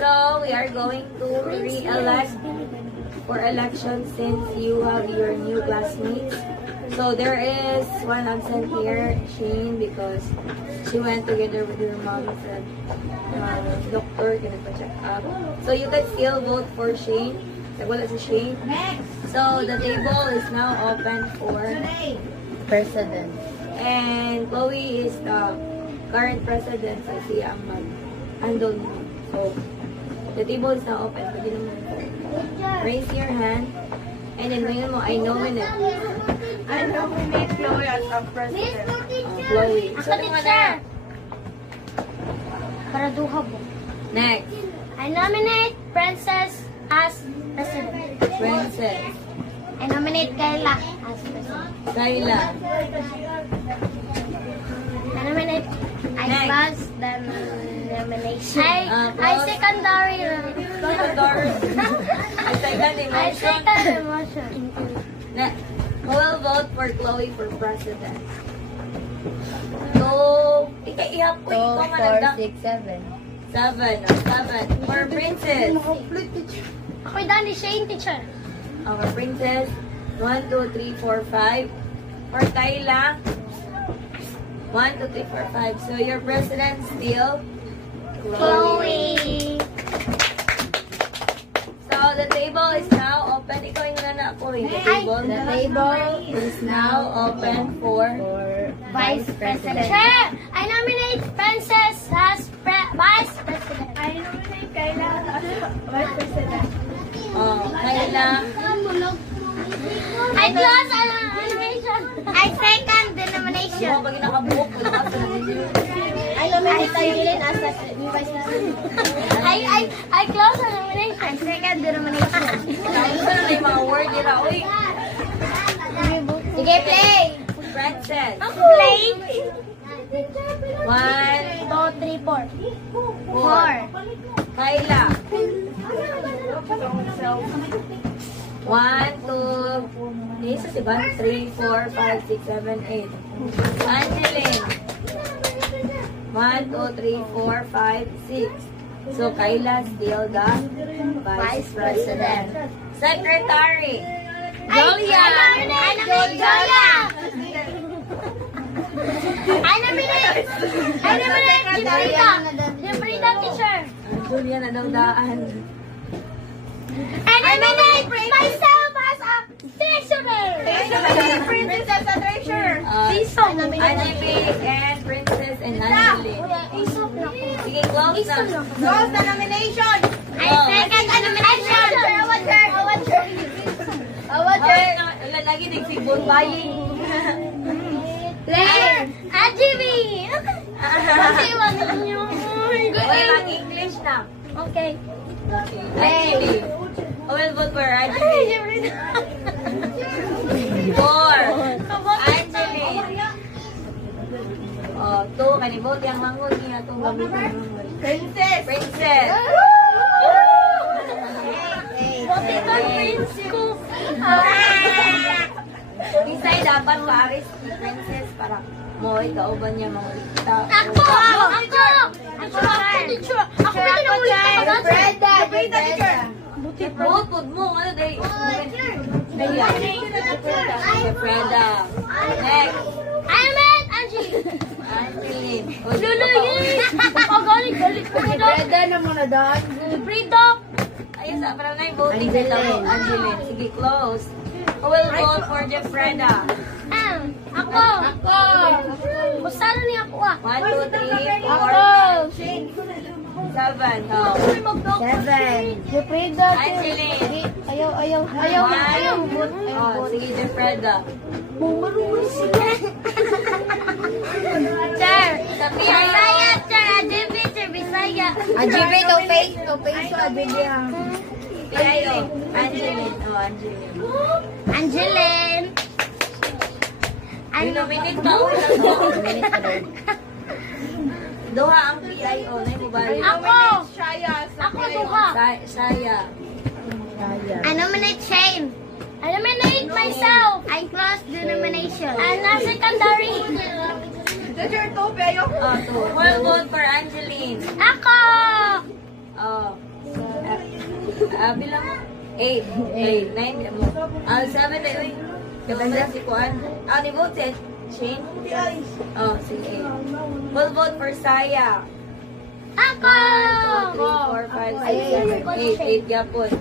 So, we are going to re-elect for election since you have your new classmates. So, there is one absent here, Shane, because she went together with her mom at doctor, check up. So, you can still vote for Shane. Wala si Shane. So, the table is now open for president. And Chloe is the current president, so si Ahmad andon. So, the table is now open. Pwede naman po. Raise your hand. And then, ngayon mo, I nominate. I nominate Chloe as our president. Chloe. Ako din siya. Para duha po. Next. I nominate Princess as president. Princess. I nominate Kayla as president. Kayla. I nominate I Next. pass the nomination. I secondary. Secondary. I second the I motion. second the motion. Who will vote for Chloe for president? So, ihap ko. Ikaw managda. 6, 7. 7. For Princess. Ako'y Danny Shane, teacher. For Princess. 1, 2, 3, 4, 5. For Kayla. 1, 2, 3, 4, 5. So, your president still Chloe. So, the table is now open. Ikaw yung na ako. The table. The table is now open for Vice President. Chair, I nominate Princess as Vice President. I nominate Kayla as vice president. Kayla. I close the nomination. I second the nomination. Pag nakabuok ko na I nominate Angeline as Vice President. I close the nomination. I second the nomination. Isa na yung mga word nila. Uy, Sige, play. Princess. Play. 1, 2, 3, 4. 4. Kayla. 1, 2, isa si Ban? 3, 4, 5, 6, 7, 8. Angeline. 1, 2, 3, 4, 5, 6. So, Kayla still the Vice President. Secretary. Jolia. I nominate Jolia. I nominate Jeffrida, teacher. Julia na daw daan. I nominate myself as a treasurer. Princess as a treasurer. Angelique and Princess and Angeline. Sige, close na. Close the nomination. I second the nomination. Wala lagi nagsibon baying. Play. Ajibi. Wala mag-English na. Okay. Angeline. Who will vote for Angeline? 4. Angeline. 2. Kanibot yung mangon niya. Itong gamitin ng mangon. Princess. Princess. Isa'y dapat Paris ni Princess para mo ikauban niya mga kita. Ako! Teacher! Ako pinangulit Freda. Freda, teacher. Bukod mo, ano day? Daya. Si Freda. Next. Amen! Angie! Angeline. Luluyin! Galit ko na. Freda na muna doon. Frida! Ayun sa parang na yung voting sa tawag. Angeline. Sige, close. Who will vote for Jeffreda? Ako! Basta na niya ako 1, 2, 3, 4, 5, 6, 7. Oh. 7. Jeffrida. Angeline. Ayaw. Oh, sige, Jeffreda. Sir! Bisaya, sir! Ajibi, sir! Bisaya! Ajibe, no face so Ajibe ha. Piayo. Angeline. Oh, Angeline. Angeline! Nominate ka o Duha ang PIO. Na yung bali. Ako! Shaya. Ako duha! Saya. I nominate Shane. I nominate myself. I close the nomination. And na secondary. Teacher, 2. Payo. Oh, 2. Who will vote for Angeline? Ako! Oh. Bilang mo. 8. 8. 9 mo. 7 na yun. Kapag si Kuan. Ni vote si Shane? Oh, sige. Full vote for Saya. Ako! 1, 2, 3, 4, 5, 6, 7, 8. 8 yapon.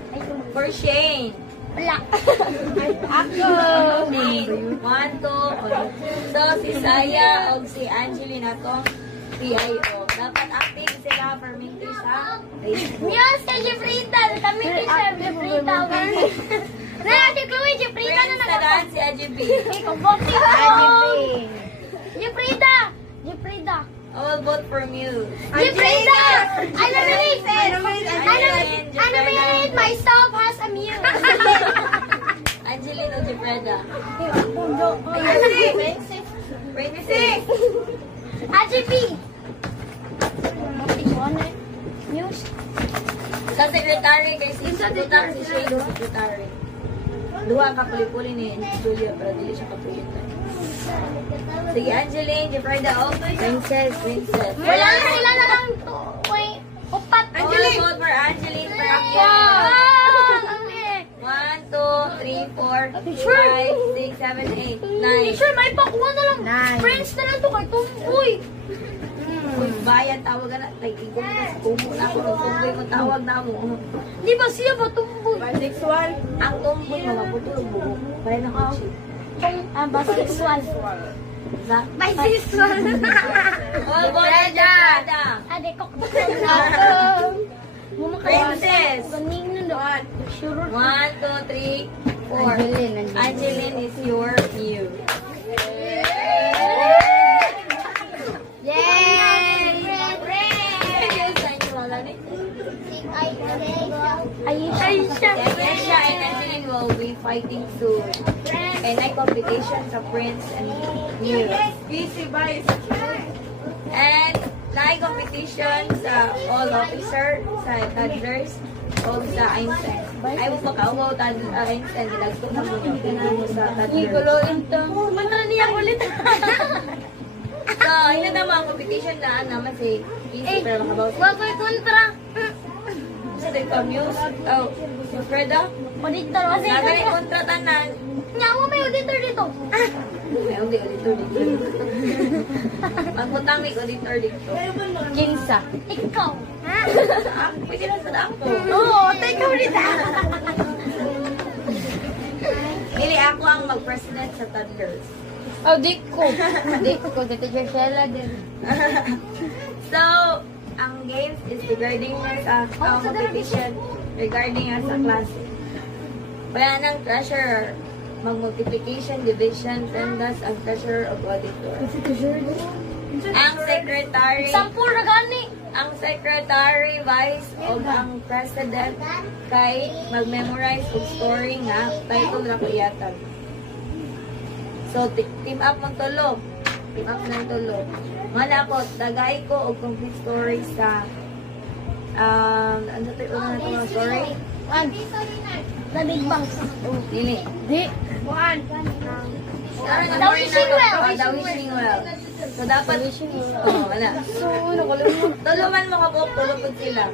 For Shane. Wala. Ako! 1, 2. So, si Saya o si Angeline atong PIO. Dapat active sila for mintis ha. Yes, kay Jeffrita. Kami kay Jeffrita. Na, si Chloe, Jeffrita na Friends na daan si AJB. Kumbote ko! Jeffrita! Jeffrita! I will vote for Muse. Jeffrita! I nominate myself as a muse. Angeline o Jefreda? Princess. AJP! Muse? Sa secretary kay si Butang si Shane o secretary. Duha ka puli-puli ni Julia pero dili siya kapulitan. Sige, Angeline, Jefreda o Princess. Wala na sila na lang to. Wait, upat. I will vote for Angeline for Akya. 1, 2, 3, 4, 5, 6, 7, 8, 9. Sure, may pakuha na lang. Nine. Friends na lang to kay Tumboy. Uy, bayan, tawag na. Like, ikaw mo sa tumo na ako. Ang tumboy mo, tawag na mo. Di ba siya ba Tumboy? Ang tumboy mo, maputulog mo. Kaya na kotse. Bisexual. Sa? Bisexual. Oh, Jefreda. Ade ko. Princess. Ganing nun doon. 1, 2, 3, 4. Angeline is your view. Aisha. Aisha and Angeline will be fighting soon. And ay competition sa Prince and Muse. And nai competition sa all officer, sa toddlers, o sa Einstein. Ay mo pakauwaw Einstein, nilagto na mo sa toddlers. Mantra niya ulit. So, yun naman ang competition na naman si Easy pero makabaw siya. Wakoy kontra. Sa tayo Muse, oh, si Freda, Auditor kasi. nagani kontratanan. Nya mo may auditor dito. May auditor dito. Magputang may auditor dito. Kinsa. Ikaw. Ha? Pwede na sa dako. Oo, take mo dito. Dili ako ang mag-president sa toddlers. Oh, di ko. Dito Sheila din. So, ang games is regarding sa competition regarding sa klase. Wala ng treasurer, mag-multiplication, division, tendas, ang treasurer of auditor. Ang secretary, Sampul na gani. ang secretary, vice, o ang president kay mag-memorize og story nga title ra kuyatan. So, team up mong tulo. Team up ng tulo. Mana ko, dagay ko og complete story sa ano tayo una na itong story? The Big Bang. Dili. Di. The Wishing Well. The Wishing Well. So, dapat, wala. So, nakulimot. Tulo man mo kabuk, tulo po sila.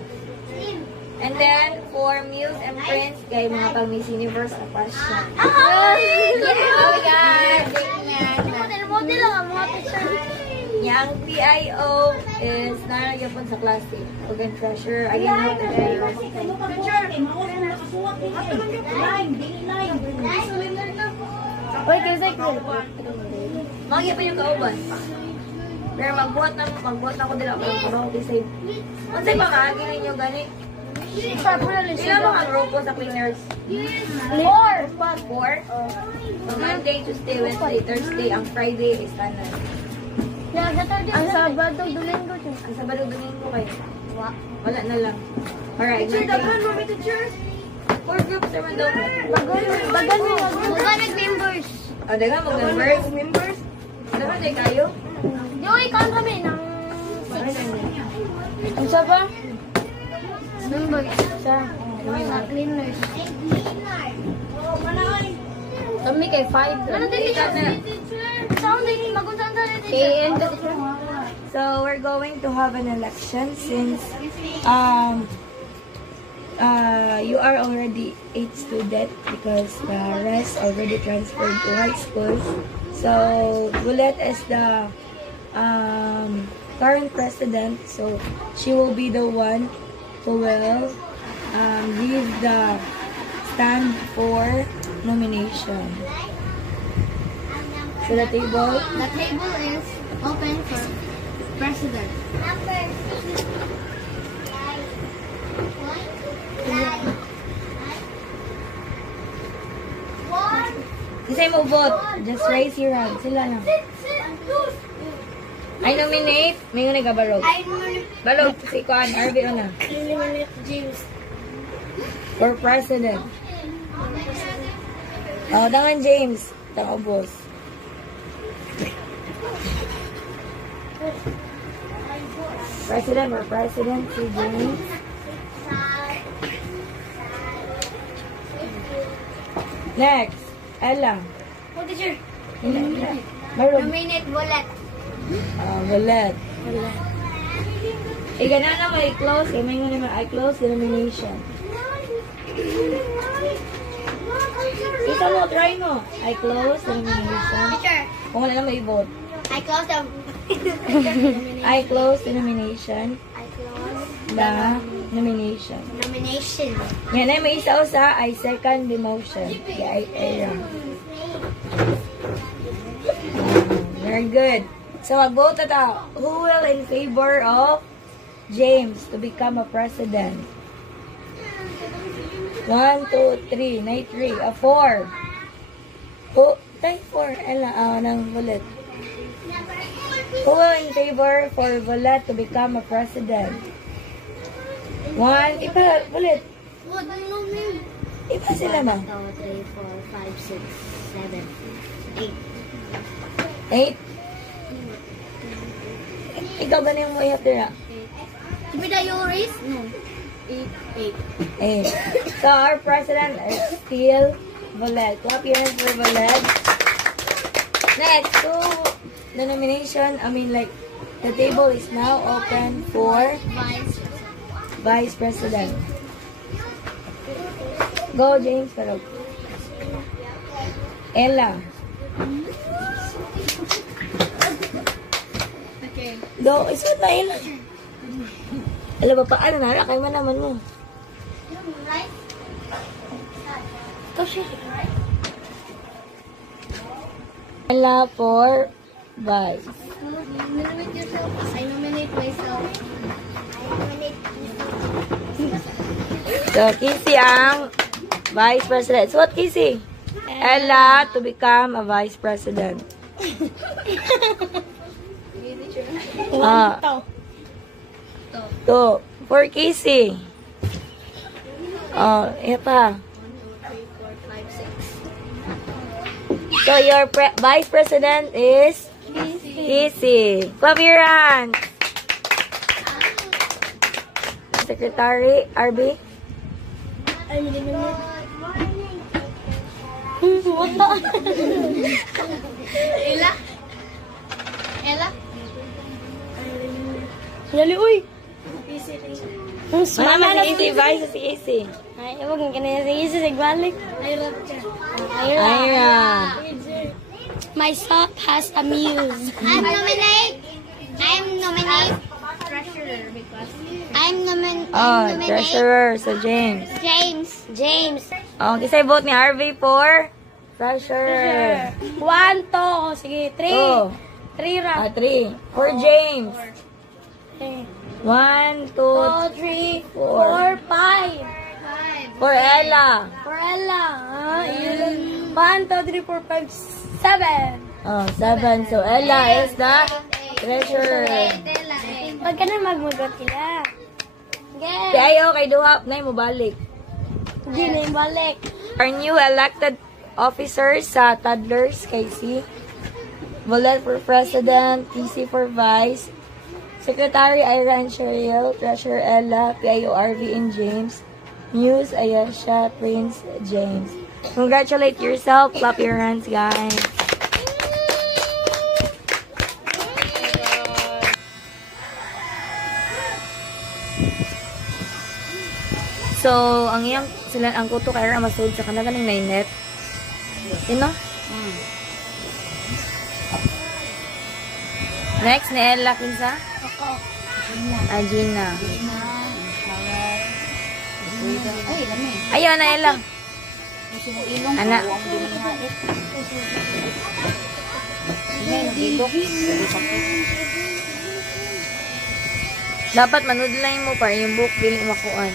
And then, for Muse and Prince, kay mga pang Miss Universe na question. Oh, God. Model lang ang mga teacher. Yang PIO is naragyan po sa klase. Pag ang treasure, again mo the Uy, kasi ko. Mga pa yung kauban. Pero magbuhat na ko dila para kabaw kasi. Kung sa'yo pa kaagi ninyo gani. Ilan mga grupo sa cleaners? 4. 4? So Monday, Tuesday, Wednesday, Thursday, ang Friday is tanan. Ang Sabado, Domingo. Ang Sabado, Domingo kayo. Wala na lang. Alright. teachers. 4 groups naman daw. Bagal mo. Bagal nag-members. O, daga mag-members. Daga tayo kayo. Di ko ikaw kami ng Ang saba? members. Sa cleaners. Kami kay 5. Ano din Ikaw na. Saan din? Magunsan sa rin KN. So, we're going to have an election since you are already 8 student because the rest already transferred to high school. So Bullet is the current president, so she will be the one who will give the stand for nomination. So the table is open for president. Kasi mo vote, just raise your hand. Sila lang. I nominate, may nga nagabalog. Balog, si Kuan, RB na. James. For president. Oh, dangan James. Dangan boss. President or president si James. Next, Ella. What is your Balog. nominate bullet? Bullet. Gana na mo i-close. May nga naman i-close the nomination. Ito mo, try mo. I-close the nomination. Teacher, Kung wala na may vote. I close the I close the nomination. I close The nomination. nomination. Yan ay may isa-usa. I second the motion. Very good. So, mag-vote na tayo. Who will in favor of James to become a president? 1, 2, 3. Nay 3. 4. Who? Tay 4. Ella, nang Bullet. Who will in favor for Bullet to become a president? 1. Ipa, Bullet. What do you mean? Ipa sila ba? 2, 3, 4, 5, 6, 7, 8. 8. Ikaw ba na yung may hatira? Be the Yoris? No. 8. 8. So, our president is still Bullet. Clap your hands for Bullet. Next, so, the nomination, the table is now open for Vice President. Go, James. Pero. Ella. Okay. Go, isuot na Ella. Ella ba pa? Ano na? Kaya man naman mo. Ella for Vice. Nominate yourself. I nominate myself. I nominate So, Kissy ang Vice President. So, what, Kissy? Ella to become a Vice President. To. For Kissy. Oh, iya pa. 1, 2, 3, 4, 5, 6. So, your Vice President is Kissy. Clap your hands. Secretary, RB. Ella? Ella? Dali, uy. Mama si Kissy, Vice si Kissy. Ay, wag nga na sige sa balik. Ira. Myself has a muse. I'm nominate. Treasurer because nominate Treasurer. So, James. James. Oh, kisay vote ni RV for Treasurer. 1, 2, sige, 3. 3 ra. 3. For James. 1, 2, 2, 3, 4, 5. for Ella. For Ella. 1, 2, 3, 4, 5, 7. Oh, 7. So, Ella is the treasurer. Huwag ka na magmagot sila. Si Ayo, kay Duhap na mo balik. Hindi na yung balik. Our new elected officers sa Toddlers, Casey. Bullet for President, TC for Vice. Secretary Ira and Cheryl, Treasurer Ella, PIO RV and James. Muse Ayesha, Prince James. Congratulate yourself. Clap your hands, guys. So, ang iyang sila ang kuto kay ra masud sa kanang net. Sino? Next ni Ella kinsa? Ako. Gina. Ay, lami. Ayo na Ella. Ilong Ana. ko ang dumihait. Hindi, nagigok. Dapat manudlay mo para yung book dili makuan.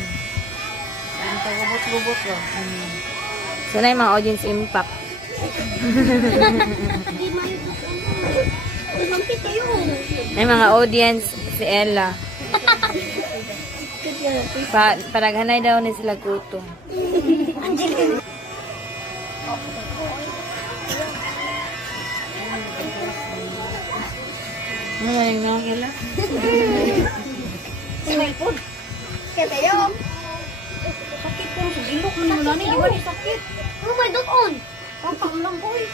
Ang pagubot-gubot ko. So na yung mga audience impact. May mga audience si Ella. Paraghanay daw ni sila kuto. Ano ba yung mga Ella? Sinay po. Kaya tayo. Sakit po. Ilok mo naman nani. Di ba ni sakit? Oh my God, Pampang lang po eh.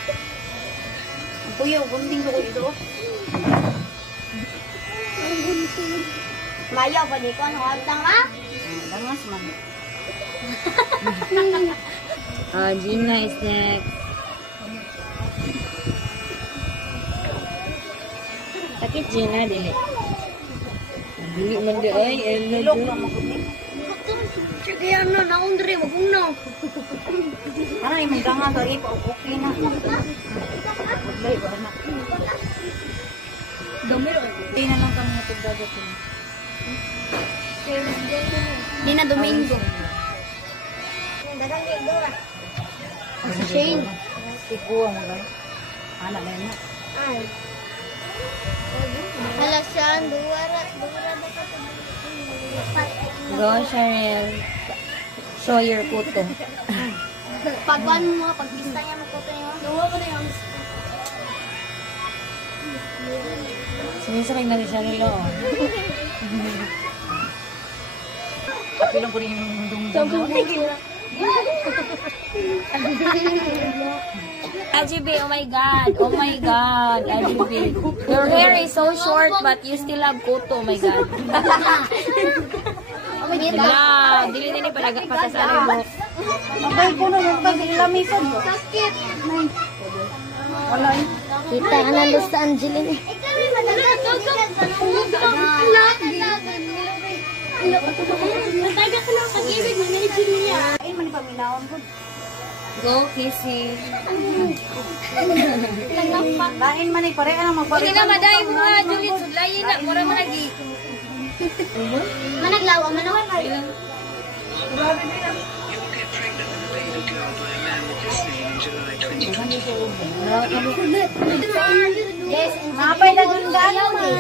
Ang kuya, gunting ko ito. Maya pa di ko ano hatang ma? Dangas man. Gina is next. Sakit Gina, dili. Dili man di ay, Ella. Ilok na makunin. Sige ano na akong diri wag mo na. Para yung danga gari pa okay na. Waglay ba na. Dami ro. Hindi na lang kami natugdagat ko. Di na Domingo. Dagang Dora. Shane. Ikuha mo gay. Anak na yun. Ay. Hala siya, duwara Go, Cheryl. Show your kuto. Pagwan mo, pagkista niya mo ko tayo. Duwa ko na yung Sinisakay na rin siya nila, oh. Kapilang ko rin yung dungdung. AGB, oh my God. Oh my God, AGB. Your hair is so short but you still have kuto, oh my God. Wala, dili nini palaga patasali mo. Abay ko na yung pag-ilamisan ko. sakit. Wala eh. Kita ka na sa Angeline. Nataga ka lang pag-ibig, managin niya. Ay, man ipaminawan ko. Go, Kissy. Lain man pare ang magpare. Sige na, maday mo nga, Juliet. Sudlayin na, mura mo lagi. Managlawa, manawan. Yes, mapay na dun gano man.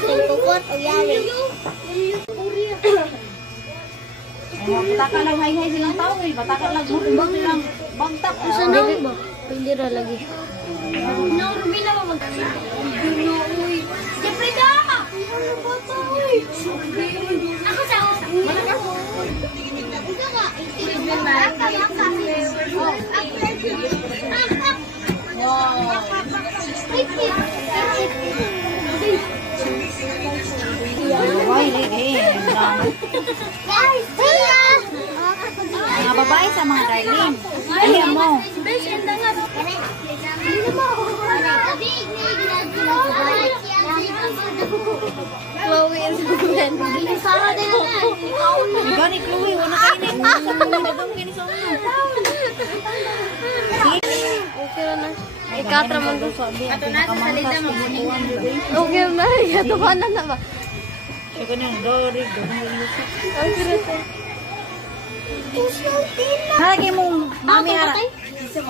Tukot o yawi. Bataka lang hay-hay silang tao eh. Bataka lang bumbang lang. Bagtak. Dili ba? Hindi ra lagi. No, Rubina mo mag. Siyempre da! Ako sa ito nga. Why lagi? Mga babae sa mga darling. Ayan mo. Chloe and Ruben. Sarah din na. Diba ni Chloe? Wala kainin. Dagang kainin sa una. Okay na. Ikatra man doon. Ato na sa salida mabuningan. Okay na. Iyatuhanan na ba? Siya ko niyang Dory. Lagi mong mami ara. Jesse,